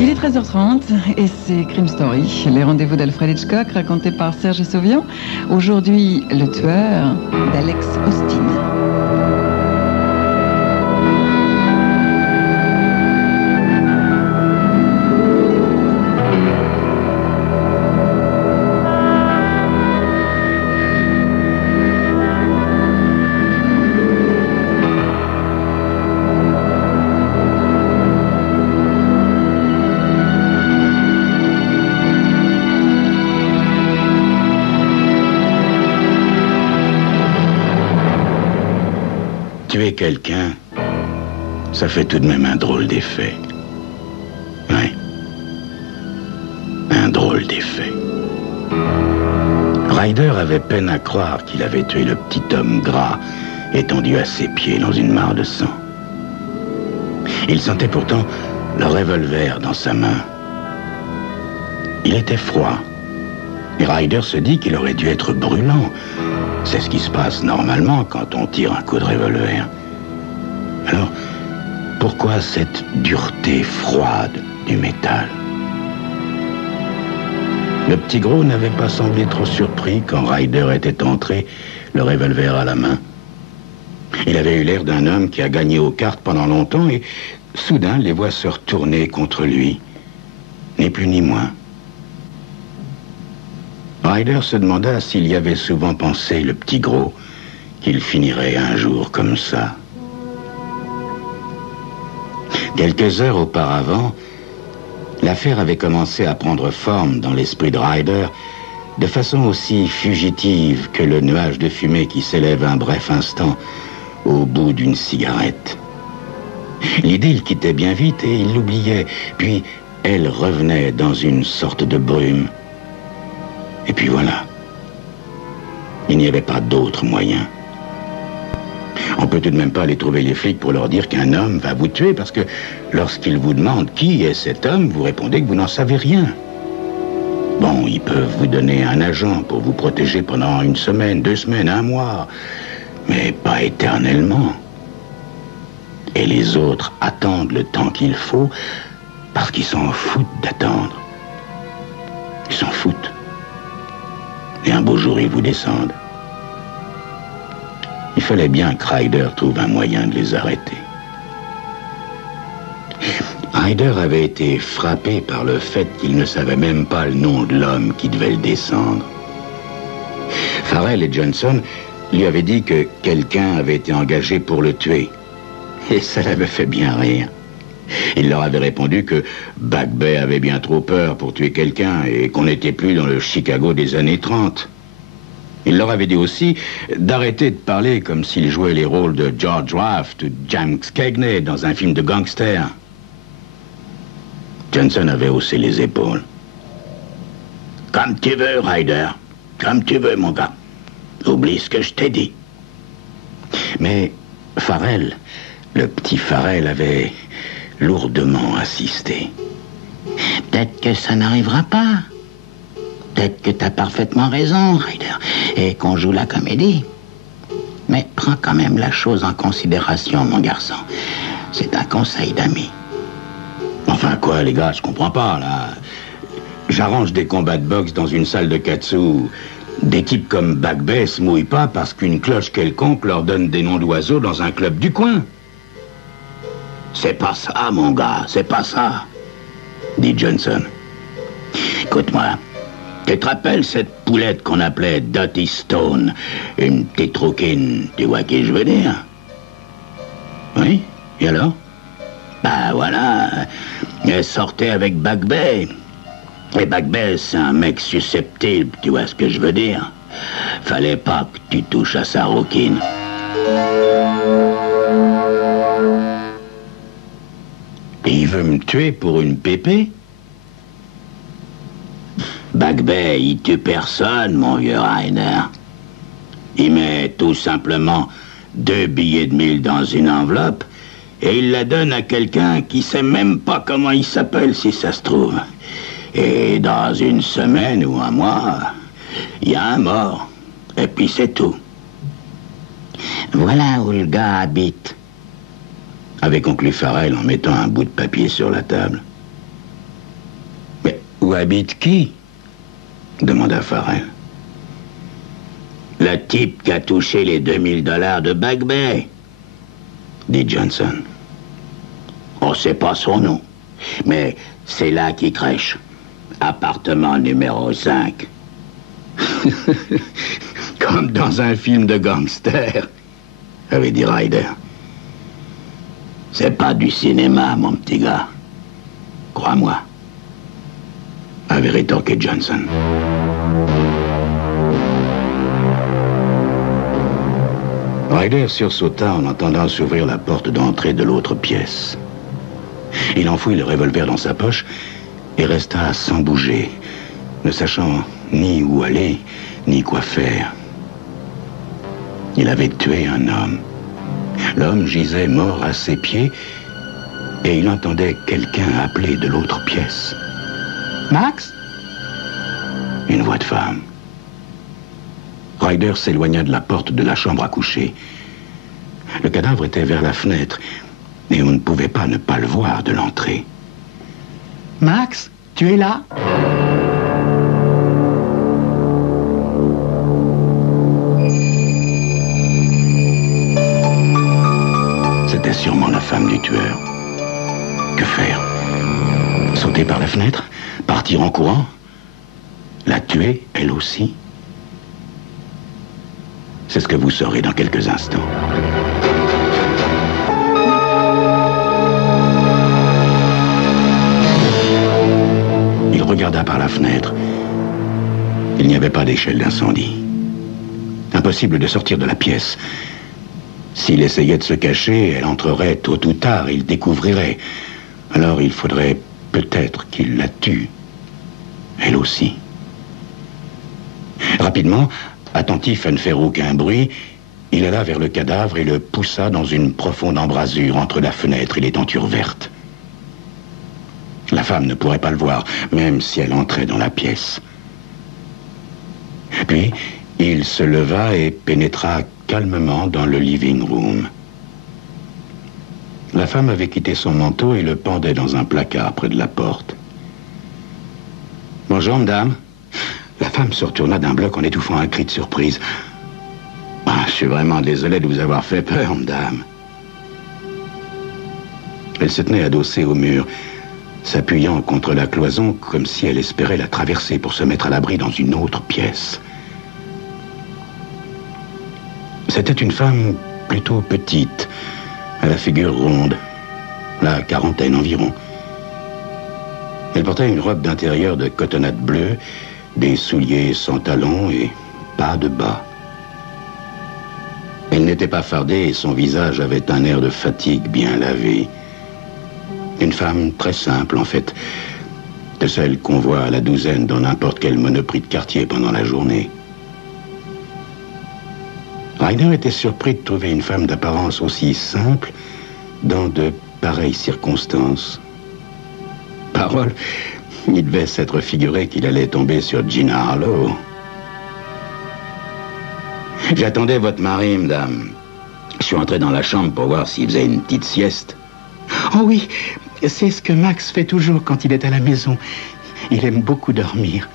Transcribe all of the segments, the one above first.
Il est 13h30 et c'est Crime Story, les rendez-vous d'Alfred Hitchcock racontés par Serge Sauvian. Aujourd'hui, le tueur d'Alex Austin. Tuer quelqu'un, ça fait tout de même un drôle d'effet. Ouais. Un drôle d'effet. Ryder avait peine à croire qu'il avait tué le petit homme gras étendu à ses pieds dans une mare de sang. Il sentait pourtant le revolver dans sa main. Il était froid. Et Ryder se dit qu'il aurait dû être brûlant. C'est ce qui se passe normalement quand on tire un coup de revolver. Alors, pourquoi cette dureté froide du métal? Le petit gros n'avait pas semblé trop surpris quand Ryder était entré, le revolver à la main. Il avait eu l'air d'un homme qui a gagné aux cartes pendant longtemps et soudain les voit se retourner contre lui. Ni plus ni moins. Ryder se demanda s'il y avait souvent pensé, le petit gros, qu'il finirait un jour comme ça. Quelques heures auparavant, l'affaire avait commencé à prendre forme dans l'esprit de Ryder de façon aussi fugitive que le nuage de fumée qui s'élève un bref instant au bout d'une cigarette. L'idée le quittait bien vite et il l'oubliait, puis elle revenait dans une sorte de brume. Et puis voilà. Il n'y avait pas d'autre moyen. On peut tout de même pas aller trouver les flics pour leur dire qu'un homme va vous tuer, parce que lorsqu'ils vous demandent qui est cet homme, vous répondez que vous n'en savez rien. Bon, ils peuvent vous donner un agent pour vous protéger pendant 1 semaine, 2 semaines, 1 mois, mais pas éternellement. Et les autres attendent le temps qu'il faut parce qu'ils s'en foutent d'attendre. Ils s'en foutent. Et un beau jour, ils vous descendent. Il fallait bien que Ryder trouve un moyen de les arrêter. Ryder avait été frappé par le fait qu'il ne savait même pas le nom de l'homme qui devait le descendre. Farrell et Johnson lui avaient dit que quelqu'un avait été engagé pour le tuer. Et ça l'avait fait bien rire. Il leur avait répondu que Back Bay avait bien trop peur pour tuer quelqu'un et qu'on n'était plus dans le Chicago des années 30. Il leur avait dit aussi d'arrêter de parler comme s'ils jouaient les rôles de George Raft ou James Cagney dans un film de gangster. Johnson avait haussé les épaules. Comme tu veux, Ryder. Comme tu veux, mon gars. Oublie ce que je t'ai dit. Mais Farrell, le petit Farrell, avait lourdement insisté. Peut-être que ça n'arrivera pas. Peut-être que t'as parfaitement raison, Ryder, et qu'on joue la comédie. Mais prends quand même la chose en considération, mon garçon. C'est un conseil d'ami. Enfin quoi, les gars, je comprends pas, là. J'arrange des combats de boxe dans une salle de katsu. Des types comme Back Bay se mouillent pas parce qu'une cloche quelconque leur donne des noms d'oiseaux dans un club du coin. C'est pas ça, mon gars, c'est pas ça, dit Johnson. Écoute-moi, tu te rappelles cette poulette qu'on appelait Dottie Stone, une petite rouquine, tu vois qui je veux dire? Oui, et alors? Bah voilà, elle sortait avec Back Bay. Et Back Bay, c'est un mec susceptible, tu vois ce que je veux dire? Fallait pas que tu touches à sa rouquine. Et il veut me tuer pour une pépée? Back Bay, il tue personne, mon vieux Ryder. Il met tout simplement 2 billets de 1000 dans une enveloppe et il la donne à quelqu'un qui sait même pas comment il s'appelle, si ça se trouve. Et dans 1 semaine ou 1 mois, il y a un mort. Et puis c'est tout. Voilà où le gars habite, avait conclu Farrell en mettant un bout de papier sur la table. Où habite qui? Demanda Farrell. Le type qui a touché les $2000 de Back Bay, dit Johnson. On sait pas son nom, mais c'est là qu'il crèche. Appartement numéro 5. Comme dans un film de gangster, avait dit Ryder. C'est pas du cinéma, mon petit gars. Crois-moi, avait rétorqué Johnson. Ryder sursauta en entendant s'ouvrir la porte d'entrée de l'autre pièce. Il enfouit le revolver dans sa poche et resta sans bouger, ne sachant ni où aller, ni quoi faire. Il avait tué un homme. L'homme gisait mort à ses pieds et il entendait quelqu'un appeler de l'autre pièce. « Max ?» Une voix de femme. Ryder s'éloigna de la porte de la chambre à coucher. Le cadavre était vers la fenêtre et on ne pouvait pas ne pas le voir de l'entrée. « Max, tu es là ?» C'était sûrement la femme du tueur. Que faire? Sauter par la fenêtre? Partir en courant? La tuer, elle aussi? C'est ce que vous saurez dans quelques instants. Il regarda par la fenêtre. Il n'y avait pas d'échelle d'incendie. Impossible de sortir de la pièce. S'il essayait de se cacher, elle entrerait tôt ou tard, il découvrirait. Alors il faudrait peut-être qu'il la tue. Elle aussi. Rapidement, attentif à ne faire aucun bruit, il alla vers le cadavre et le poussa dans une profonde embrasure entre la fenêtre et les tentures vertes. La femme ne pourrait pas le voir, même si elle entrait dans la pièce. Puis, il se leva et pénétra calmement dans le living room. La femme avait quitté son manteau et le pendait dans un placard près de la porte. « Bonjour, madame. » La femme se retourna d'un bloc en étouffant un cri de surprise. « Je suis vraiment désolé de vous avoir fait peur, madame. » Elle se tenait adossée au mur, s'appuyant contre la cloison comme si elle espérait la traverser pour se mettre à l'abri dans une autre pièce. C'était une femme plutôt petite, à la figure ronde, la quarantaine environ. Elle portait une robe d'intérieur de cotonnade bleue, des souliers sans talons et pas de bas. Elle n'était pas fardée et son visage avait un air de fatigue bien lavé. Une femme très simple, en fait, de celle qu'on voit à la douzaine dans n'importe quel monoprix de quartier pendant la journée. Ryder était surpris de trouver une femme d'apparence aussi simple dans de pareilles circonstances. Parole, il devait s'être figuré qu'il allait tomber sur Gina Harlow. « J'attendais votre mari, madame. Je suis entré dans la chambre pour voir s'il faisait une petite sieste. »« Oh oui, c'est ce que Max fait toujours quand il est à la maison. Il aime beaucoup dormir.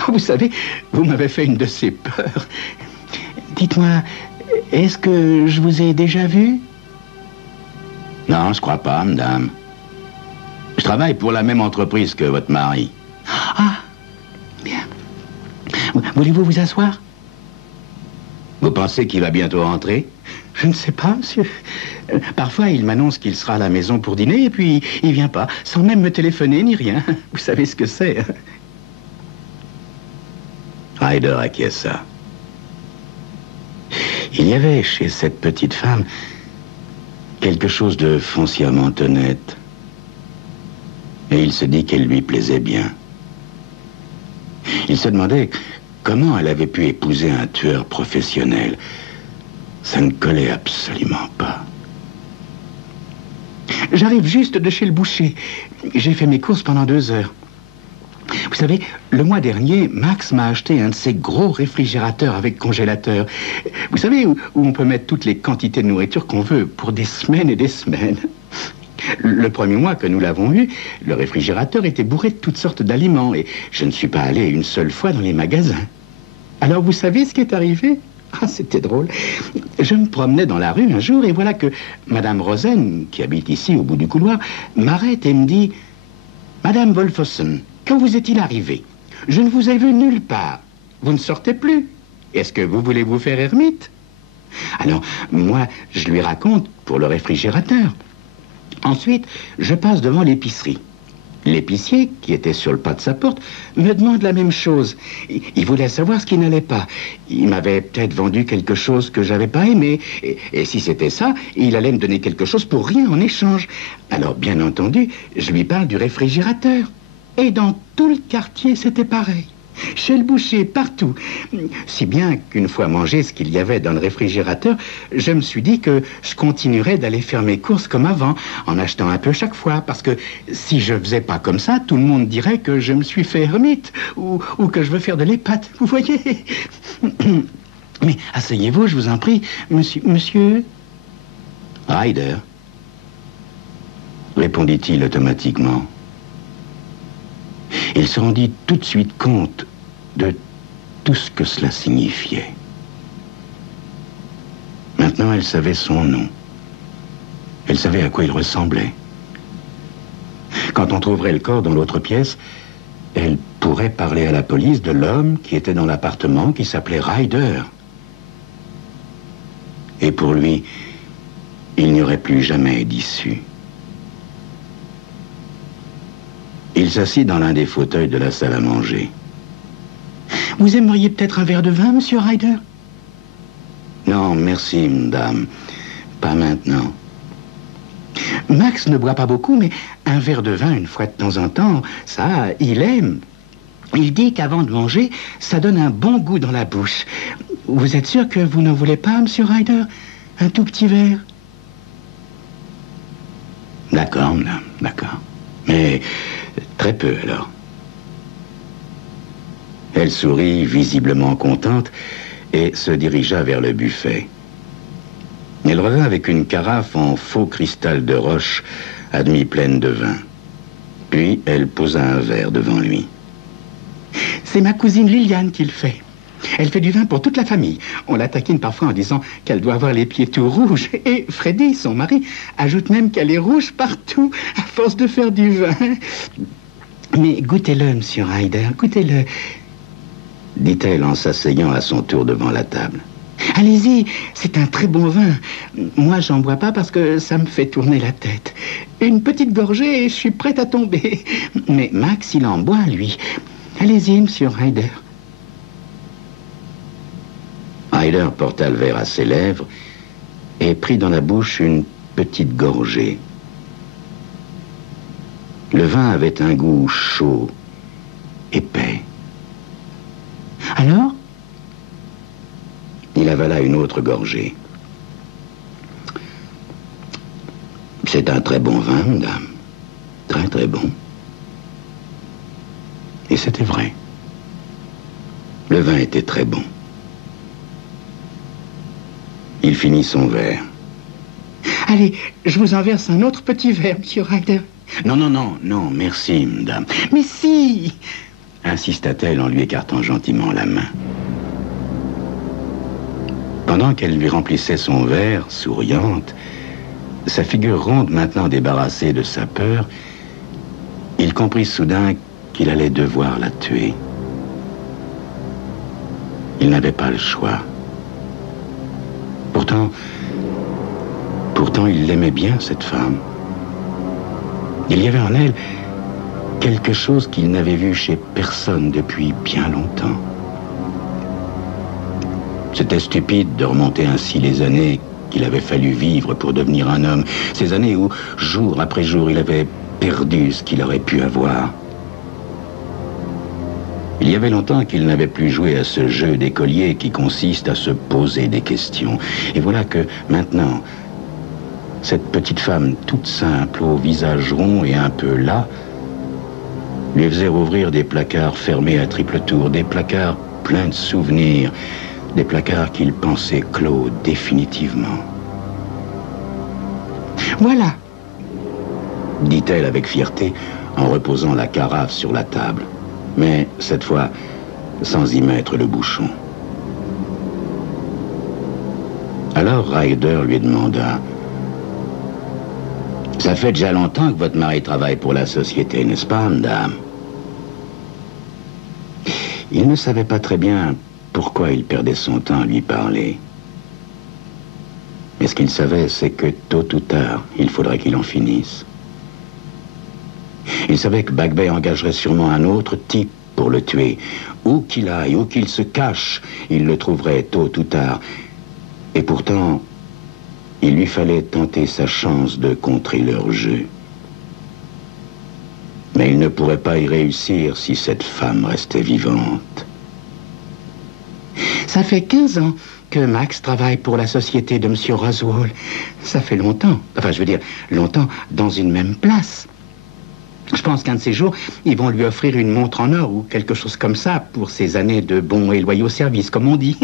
Oh, vous savez, vous m'avez fait une de ces peurs. Dites-moi, est-ce que je vous ai déjà vu? » »« Non, je crois pas, madame. Je travaille pour la même entreprise que votre mari. »« Ah, bien. Voulez-vous vous asseoir? » »« Vous pensez qu'il va bientôt rentrer? » »« Je ne sais pas, monsieur. Parfois, il m'annonce qu'il sera à la maison pour dîner, et puis il vient pas, sans même me téléphoner ni rien. Vous savez ce que c'est. » Ryder acquiesça. Il y avait chez cette petite femme quelque chose de foncièrement honnête. Et il se dit qu'elle lui plaisait bien. Il se demandait comment elle avait pu épouser un tueur professionnel. Ça ne collait absolument pas. « J'arrive juste de chez le boucher. J'ai fait mes courses pendant 2 heures. Vous savez, le mois dernier, Max m'a acheté un de ces gros réfrigérateurs avec congélateur. Vous savez, où on peut mettre toutes les quantités de nourriture qu'on veut pour des semaines et des semaines. Le premier mois que nous l'avons eu, le réfrigérateur était bourré de toutes sortes d'aliments et je ne suis pas allé une seule fois dans les magasins. Alors vous savez ce qui est arrivé? Ah, c'était drôle. Je me promenais dans la rue un jour et voilà que Madame Rosen, qui habite ici au bout du couloir, m'arrête et me dit « Madame Wolfersen, quand vous est-il arrivé? Je ne vous ai vu nulle part. Vous ne sortez plus. Est-ce que vous voulez vous faire ermite ?» Alors, moi, je lui raconte pour le réfrigérateur. Ensuite, je passe devant l'épicerie. L'épicier, qui était sur le pas de sa porte, me demande la même chose. Il voulait savoir ce qui n'allait pas. Il m'avait peut-être vendu quelque chose que j'avais pas aimé. Et si c'était ça, il allait me donner quelque chose pour rien en échange. Alors, bien entendu, je lui parle du réfrigérateur. Et dans tout le quartier, c'était pareil. Chez le boucher, partout. Si bien qu'une fois mangé ce qu'il y avait dans le réfrigérateur, je me suis dit que je continuerais d'aller faire mes courses comme avant, en achetant un peu chaque fois, parce que si je faisais pas comme ça, tout le monde dirait que je me suis fait ermite, ou que je veux faire de l'épate, vous voyez. Mais asseyez-vous, je vous en prie, monsieur... Ryder, répondit-il automatiquement. Il se rendit tout de suite compte de tout ce que cela signifiait. Maintenant, elle savait son nom. Elle savait à quoi il ressemblait. Quand on trouverait le corps dans l'autre pièce, elle pourrait parler à la police de l'homme qui était dans l'appartement, qui s'appelait Ryder. Et pour lui, il n'y aurait plus jamais d'issue. Il s'assit dans l'un des fauteuils de la salle à manger. « Vous aimeriez peut-être un verre de vin, monsieur Ryder ?»« Non, merci, madame. Pas maintenant. »« Max ne boit pas beaucoup, mais un verre de vin une fois de temps en temps, ça, il aime. Il dit qu'avant de manger, ça donne un bon goût dans la bouche. Vous êtes sûr que vous n'en voulez pas, monsieur Ryder? Un tout petit verre ?»« D'accord, madame, d'accord. Mais... très peu, alors. » Elle sourit, visiblement contente, et se dirigea vers le buffet. Elle revint avec une carafe en faux cristal de roche, à demi pleine de vin. Puis, elle posa un verre devant lui. « C'est ma cousine Liliane qui le fait. Elle fait du vin pour toute la famille. On la taquine parfois en disant qu'elle doit avoir les pieds tout rouges. Et Freddy, son mari, ajoute même qu'elle est rouge partout, à force de faire du vin. Mais goûtez-le, monsieur Ryder, goûtez-le, dit-elle en s'asseyant à son tour devant la table. Allez-y, c'est un très bon vin. Moi, j'en bois pas parce que ça me fait tourner la tête. Une petite gorgée et je suis prête à tomber. Mais Max, il en boit, lui. Allez-y, monsieur Ryder. Ryder porta le verre à ses lèvres et prit dans la bouche une petite gorgée. Le vin avait un goût chaud, épais. Alors, il avala une autre gorgée. C'est un très bon vin, madame. Très, très bon. Et c'était vrai. Le vin était très bon. Il finit son verre. Allez, je vous en verse un autre petit verre, monsieur Ryder. Non, non, non, non, merci, madame. Mais si, insista-t-elle en lui écartant gentiment la main. Pendant qu'elle lui remplissait son verre, souriante, sa figure ronde maintenant débarrassée de sa peur, il comprit soudain qu'il allait devoir la tuer. Il n'avait pas le choix. Pourtant, il l'aimait bien, cette femme. Il y avait en elle quelque chose qu'il n'avait vu chez personne depuis bien longtemps. C'était stupide de remonter ainsi les années qu'il avait fallu vivre pour devenir un homme. Ces années où, jour après jour, il avait perdu ce qu'il aurait pu avoir. Il y avait longtemps qu'il n'avait plus joué à ce jeu d'écolier qui consiste à se poser des questions. Et voilà que, maintenant, cette petite femme toute simple, au visage rond et un peu las, lui faisait rouvrir des placards fermés à triple tour, des placards pleins de souvenirs, des placards qu'il pensait clos définitivement. Voilà, dit-elle avec fierté en reposant la carafe sur la table. Mais cette fois, sans y mettre le bouchon. Alors Ryder lui demanda: « Ça fait déjà longtemps que votre mari travaille pour la société, n'est-ce pas, madame ?» Il ne savait pas très bien pourquoi il perdait son temps à lui parler. Mais ce qu'il savait, c'est que tôt ou tard, il faudrait qu'il en finisse. Il savait que Bagbey engagerait sûrement un autre type pour le tuer. Où qu'il aille, où qu'il se cache, il le trouverait tôt ou tard. Et pourtant, il lui fallait tenter sa chance de contrer leur jeu. Mais il ne pourrait pas y réussir si cette femme restait vivante. Ça fait 15 ans que Max travaille pour la société de M. Roswell. Ça fait longtemps. Enfin, je veux dire, longtemps dans une même place. Je pense qu'un de ces jours, ils vont lui offrir une montre en or ou quelque chose comme ça pour ses années de bons et loyaux services, comme on dit.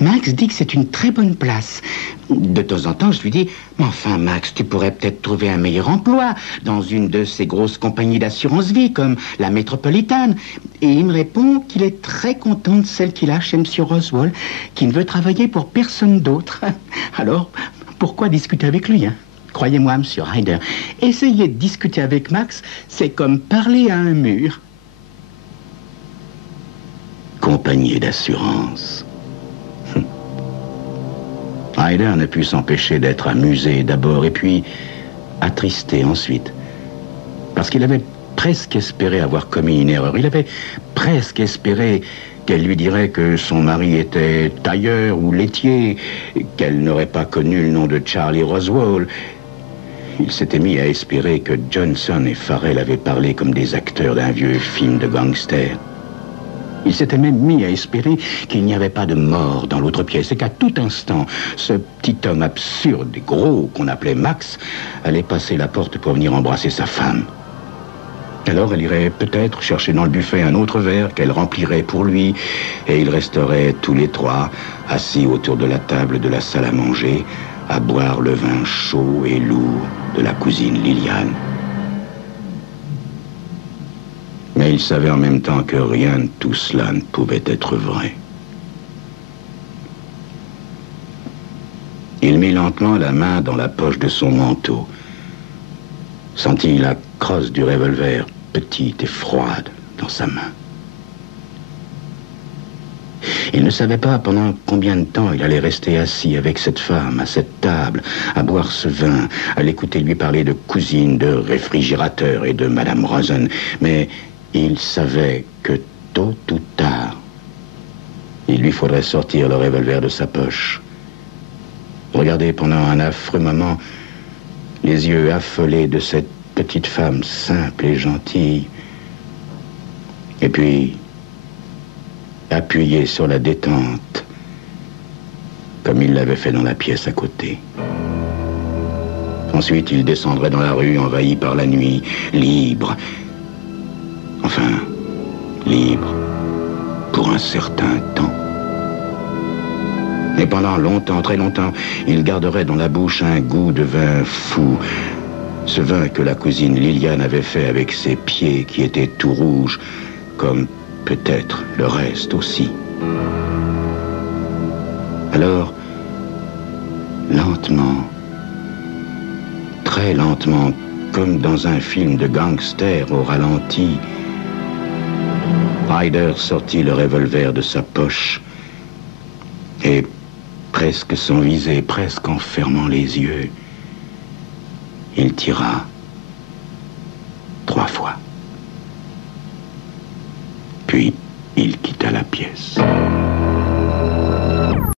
Max dit que c'est une très bonne place. De temps en temps, je lui dis: « Mais enfin, Max, tu pourrais peut-être trouver un meilleur emploi dans une de ces grosses compagnies d'assurance-vie, comme la Métropolitane. » Et il me répond qu'il est très content de celle qu'il a chez M. Roswell, qu'il ne veut travailler pour personne d'autre. Alors, pourquoi discuter avec lui, hein? Croyez-moi, M. Ryder, essayer de discuter avec Max, c'est comme parler à un mur. Compagnie d'assurance. Ryder ne put s'empêcher d'être amusé d'abord et puis attristé ensuite. Parce qu'il avait presque espéré avoir commis une erreur. Il avait presque espéré qu'elle lui dirait que son mari était tailleur ou laitier, qu'elle n'aurait pas connu le nom de Charlie Roswell. Il s'était mis à espérer que Johnson et Farrell avaient parlé comme des acteurs d'un vieux film de gangster. Il s'était même mis à espérer qu'il n'y avait pas de mort dans l'autre pièce et qu'à tout instant, ce petit homme absurde et gros qu'on appelait Max allait passer la porte pour venir embrasser sa femme. Alors elle irait peut-être chercher dans le buffet un autre verre qu'elle remplirait pour lui et ils resteraient tous les trois assis autour de la table de la salle à manger à boire le vin chaud et lourd de la cousine Liliane. Mais il savait en même temps que rien de tout cela ne pouvait être vrai. Il mit lentement la main dans la poche de son manteau, sentit la crosse du revolver petite et froide dans sa main. Il ne savait pas pendant combien de temps il allait rester assis avec cette femme, à cette table, à boire ce vin, à l'écouter lui parler de cousine, de réfrigérateur et de Madame Rosen. Mais il savait que tôt ou tard, il lui faudrait sortir le revolver de sa poche. Regarder pendant un affreux moment les yeux affolés de cette petite femme simple et gentille. Et puis appuyer sur la détente, comme il l'avait fait dans la pièce à côté. Ensuite, il descendrait dans la rue, envahi par la nuit, libre. Enfin, libre pour un certain temps. Et pendant longtemps, très longtemps, il garderait dans la bouche un goût de vin fou. Ce vin que la cousine Liliane avait fait avec ses pieds qui étaient tout rouges, comme peut-être le reste aussi. Alors, lentement, très lentement, comme dans un film de gangster au ralenti, Ryder sortit le revolver de sa poche et, presque sans viser, presque en fermant les yeux, il tira 3 fois. Puis, il quitta la pièce.